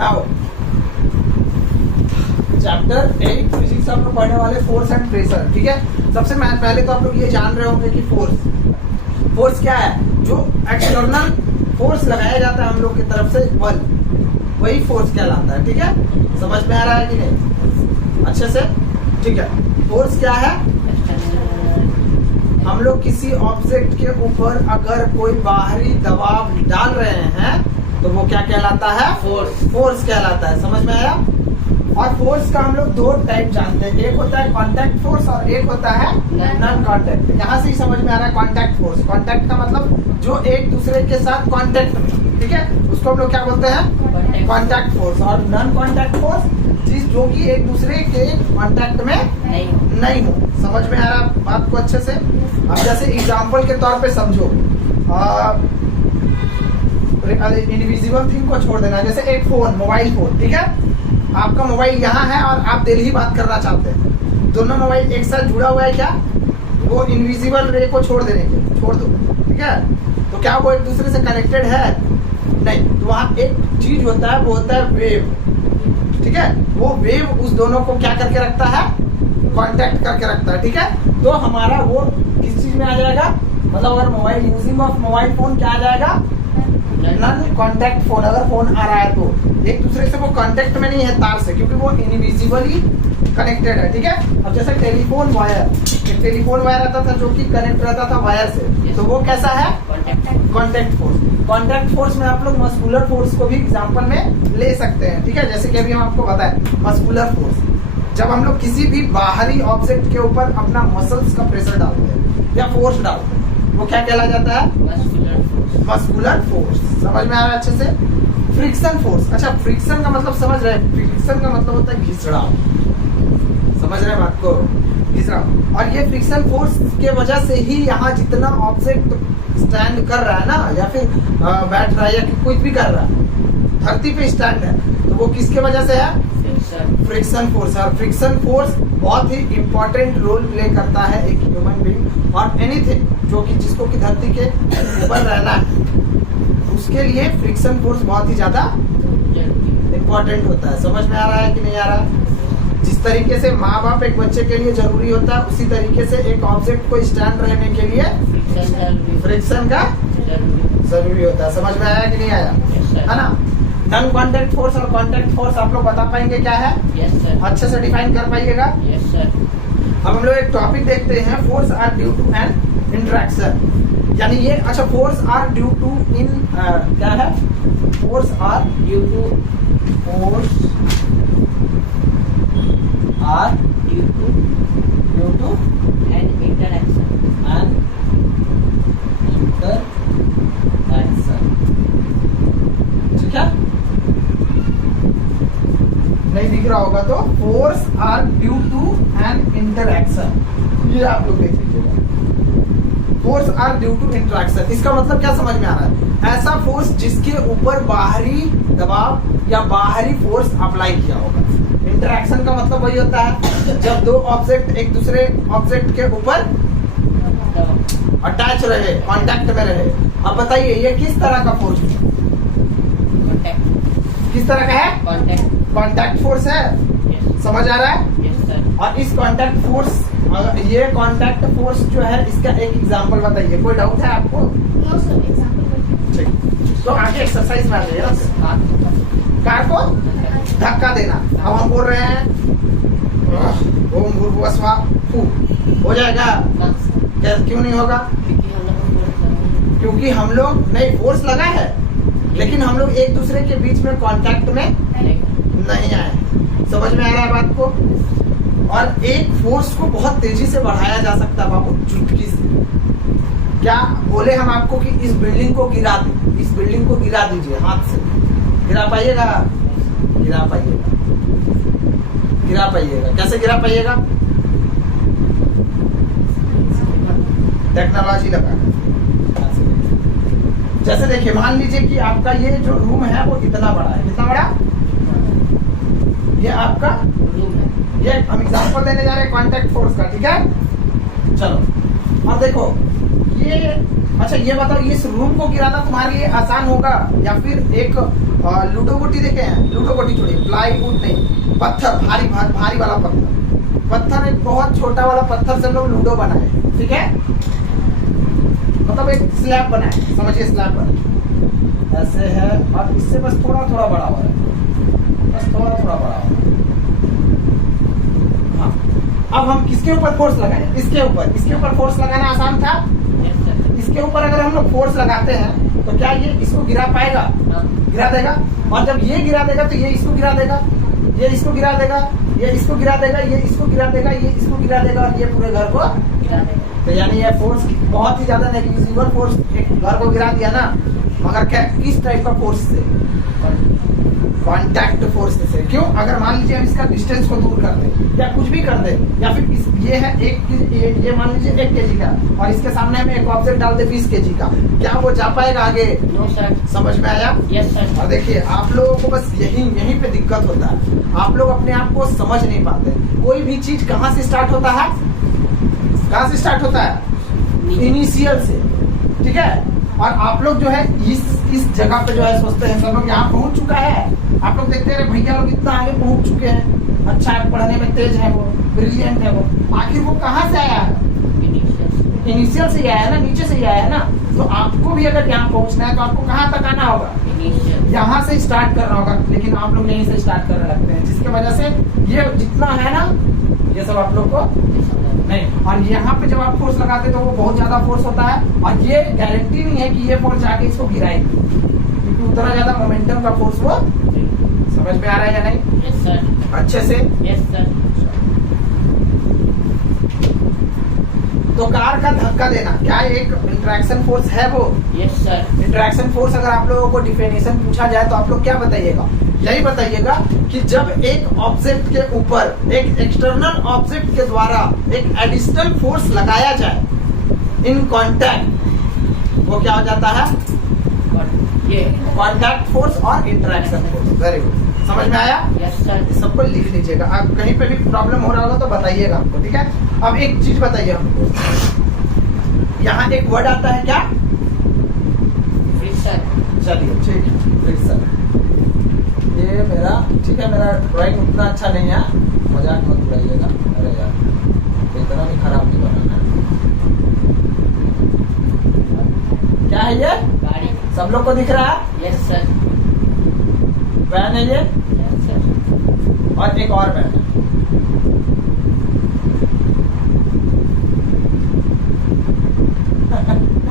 Now chapter 8 physics आप लोग पढ़ने वाले फोर्स एंड प्रेशर। ठीक है, सबसे पहले तो आप लोग ये जान रहे होंगे कि फोर्स क्या है। जो एक्सटर्नल फोर्स लगाया जाता है हम लोग की तरफ से बल, वही फोर्स कहलाता है। ठीक है, समझ में आ रहा है कि नहीं अच्छे से? ठीक है, फोर्स क्या है? हम लोग किसी ऑब्जेक्ट के ऊपर अगर कोई बाहरी दबाव डाल रहे हैं तो वो क्या कहलाता है? फोर्स कहलाता है। समझ में आया? और फोर्स का हम लोग दो टाइप जानते हैं, एक होता है कांटेक्ट फोर्स और एक होता है नॉन कांटेक्ट। यहाँ से ही समझ में आ रहा है कांटेक्ट फोर्स। कांटेक्ट का मतलब जो एक दूसरे के साथ कांटेक्ट में, ठीक है, उसको हम लोग क्या बोलते हैं? Contact force. और नॉन कांटेक्ट फोर्स जो कि एक दूसरे के कांटेक्ट में नहीं हो। समझ में आ रहा है बात को अच्छे से? अब जैसे एग्जाम्पल के तौर पे समझो, इनविजिबल थिंग को छोड़ देना, जैसे एक फोन, मोबाइल फोन, ठीक है, आपका मोबाइल यहाँ है और आप दिल्ली ही बात करना चाहते हैं, दोनों मोबाइल एक साथ जुड़ा हुआ है, क्या वो इनविजिबल रे को छोड़ दो, ठीक है, तो क्या वो एक दूसरे से कनेक्टेड है? नहीं। तो वहाँ एक चीज होता है, वो होता है वेव। ठीक है, वो वेव उस दोनों को क्या करके रखता है? कांटेक्ट करके रखता है। ठीक है, तो हमारा वो किस चीज में आ जाएगा? मतलब अगर mobile using of mobile phone क्या आ जाएगा? Non contact phone. अगर फोन आ रहा है तो एक दूसरे से वो कांटेक्ट में नहीं है तार से, क्योंकि वो इनविजिबली कनेक्टेड है। ठीक है, अब जैसे टेलीफोन वायर आता था जो कि कनेक्ट रहता था वायर से, तो वो कैसा है? Contact force. कांटेक्ट फोर्स में आप लोग मस्कुलर फोर्स को भी एग्जांपल में ले सकते हैं। ठीक है, जैसे कि अभी हम आपको बताएं मस्कुलर फोर्स, जब हम लोग किसी भी बाहरी ऑब्जेक्ट के ऊपर अपना मसल्स का प्रेशर डालते हैं या फोर्स डालते हैं, वो क्या कहला जाता है? Muscular force. समझ में आ रहा है अच्छे से? Friction force. अच्छा, फ्रिक्शन का मतलब समझ रहे हैं? फ्रिक्शन का मतलब होता है घिसड़ाव। समझ रहे हैं बात को? घिसड़ाव। और ये फ्रिक्शन फोर्स के वजह से ही यहाँ जितना ऑब्जेक्ट स्टैंड कर रहा है ना, या फिर बैठ रहा है या कुछ भी कर रहा है, धरती पे स्टैंड है, तो वो किसके वजह से है? Friction force. और फ्रिक्शन फोर्स बहुत ही इंपॉर्टेंट रोल प्ले करता है एक ह्यूमन बीइंग और एनीथिंग जो कि जिसको कि धरती के ऊपर रहना है, उसके लिए फ्रिक्शन फोर्स बहुत ही ज्यादा इंपॉर्टेंट होता है। समझ में आ रहा है कि नहीं आ रहा? जिस तरीके से माँ बाप एक बच्चे के लिए जरूरी होता है, उसी तरीके से एक ऑब्जेक्ट को स्टैंड रहने के लिए फ्रिक्शन का जरूरी होता है। समझ में आया कि नहीं आया? है ना? नॉन कांटेक्ट फोर्स और कांटेक्ट फोर्स आप लोग बता पाएंगे क्या है? अच्छे से डिफाइन कर पाइएगा? अब हम लोग एक टॉपिक देखते हैं, force are due to an interaction. यानी ये, अच्छा, force are due to in क्या है? Force are due to an interaction. ठीक है, नहीं दिख रहा होगा तो force are due to an interaction, ये आप लोग देख लीजिएगा। Force are due to interaction, इसका मतलब क्या समझ में आ रहा है? ऐसा फोर्स जिसके ऊपर बाहरी दबाव या बाहरी फोर्स अप्लाई किया होगा। इंटरएक्शन का मतलब वही होता है जब दो ऑब्जेक्ट एक दूसरे ऑब्जेक्ट के ऊपर अटैच रहे, कांटेक्ट में रहे। अब बताइए ये किस तरह का फोर्स है? किस तरह का है? कांटेक्ट फोर्स है। समझ आ रहा है? और इस कांटेक्ट फोर्स, ये कांटेक्ट फोर्स जो है, इसका एक एग्जांपल बताइए। कोई डाउट है आपको? ठीक, तो आगे एक्सरसाइज में आ जाइए ना। कार को धक्का देना। अब हम बोल रहे हैं ओम भूर्भुवः स्वः, हो जाएगा क्या? क्यों नहीं होगा? क्योंकि हम लोग नहीं, फोर्स लगा है लेकिन हम लोग एक दूसरे के बीच में कांटेक्ट में नहीं आए। समझ में आ रहा है बात को? और एक फोर्स को बहुत तेजी से बढ़ाया जा सकता है बाबू, चुटकी से। क्या बोले हम आपको कि इस बिल्डिंग को गिरा दो, इस बिल्डिंग को गिरा दीजिए हाथ से, गिरा पाइएगा? गिरा पाइएगा? गिरा पाइएगा? कैसे गिरा पाइएगा? टेक्नोलॉजी लगा। जैसे देखिए, मान लीजिए कि आपका ये जो रूम है वो इतना बड़ा है। कितना बड़ा? ये आपका रूम है। ये हम एग्जांपल देने जा रहे हैं कांटेक्ट फोर्स का। ठीक है, चलो। और देखो ये, अच्छा ये बताओ, इस रूम को गिराना तुम्हारे लिए आसान होगा या फिर एक और लूडो गोटी देखे हैं? लूडो गोटी छोड़िए, प्लाईवुड नहीं, पत्थर, भारी भारी वाला पत्थर, एक बहुत छोटा वाला पत्थर से हम लोग लूडो बनाए, ठीक है? मतलब एक स्लैब बनाए, समझिए स्लैब बनाए, ऐसे है और इससे बस थोड़ा थोड़ा बड़ा हुआ है, बस थोड़ा थोड़ा बड़ा हुआ है। हाँ, अब हम किसके ऊपर फोर्स लगाएं? इसके ऊपर फोर्स लगाना आसान था। Yes, sir. इसके ऊपर अगर हम लोग फोर्स लगाते हैं तो क्या ये इसको गिरा पाएगा? No. गिरा देगा। और जब ये गिरा देगा तो ये इसको गिरा देगा, ये इसको गिरा देगा, ये इसको गिरा देगा, ये इसको गिरा देगा, ये इसको गिरा देगा और ये पूरे घर को। गिरा देगा। तो यानी ये फोर्स बहुत ही ज्यादा नेग्लिजिबल फोर्स एक घर को गिरा दिया ना, मगर क्या किस टाइप का फोर्स से? कॉन्टैक्ट फोर्स से। क्यों? अगर मान लीजिए हम इसका डिस्टेंस को दूर कर दें या कुछ भी कर दें, या फिर ये है ये मान लीजिए 1 kg का और इसके सामने में एक ऑब्जेक्ट डाल दे 20 kg का, क्या वो जा पाएगा आगे? No, sir. समझ में आया? Yes, sir. और देखिए आप लोगों को बस यहीं पे दिक्कत होता है, आप लोग अपने आप को समझ नहीं पाते। कोई भी चीज कहाँ से स्टार्ट होता है? कहाँ से स्टार्ट होता है? इनिशियल से, ठीक है? और आप लोग जो है इस जगह पे जो है सोचते हैं सब लोग यहाँ पहुंच चुका है, आप लोग देखते हैं भैया लोग इतना आगे पहुंच चुके हैं, अच्छा है, पढ़ने में तेज है, वो ब्रिलियंट है, वो आखिर वो कहाँ से आया है? Initial. इनिशियल से ही आया है ना, नीचे से ही आया है ना। तो आपको भी अगर यहाँ पहुंचना है तो आपको कहाँ तक आना होगा? Initial. यहाँ से स्टार्ट करना होगा, लेकिन आप लोग यहीं से स्टार्ट करने लगते हैं, जिसकी वजह से ये जितना है ना, ये सब आप लोग को नहीं। और यहाँ पे जब आप फोर्स लगाते तो वो बहुत ज्यादा फोर्स होता है और ये गारंटी नहीं है कि ये फोर्स जाके इसको गिराएगी, क्योंकि उतना ज्यादा मोमेंटम का फोर्स वो। समझ में आ रहा है या नहीं? Yes, sir. अच्छे से। Yes, sir. तो कार का धक्का देना क्या एक इंटरेक्शन फोर्स है? वो Yes, sir. इंटरेक्शन फोर्स अगर आप लोगों को डिफिनेशन पूछा जाए तो आप लोग क्या बताइएगा? यही बताइएगा कि जब एक ऑब्जेक्ट के ऊपर एक एक्सटर्नल ऑब्जेक्ट के द्वारा एक एडिशनल फोर्स लगाया जाए इन कांटेक्ट, वो क्या हो जाता है? ये कांटेक्ट फोर्स और इंटरेक्शन फोर्स। वेरी गुड, समझ में आया? Yes, sir. इस सबको लिख लीजिएगा, आप कहीं पे भी प्रॉब्लम हो रहा होगा तो बताइएगा हमको, ठीक है? अब एक चीज बताइए हमको, यहाँ एक वर्ड आता है क्या? Friction. चलिए ठीक है, फ्रिक्शन। ये मेरा ठीक है, मेरा ड्राइंग उतना अच्छा नहीं है, मजाक मत उड़ाइएगा। अरे यार इतना भी खराब नहीं बनाना है। क्या है ये? गाड़ी. सब लोग को दिख रहा है? Yes, sir. वैन है ये, Yes, sir. और एक और वैन है।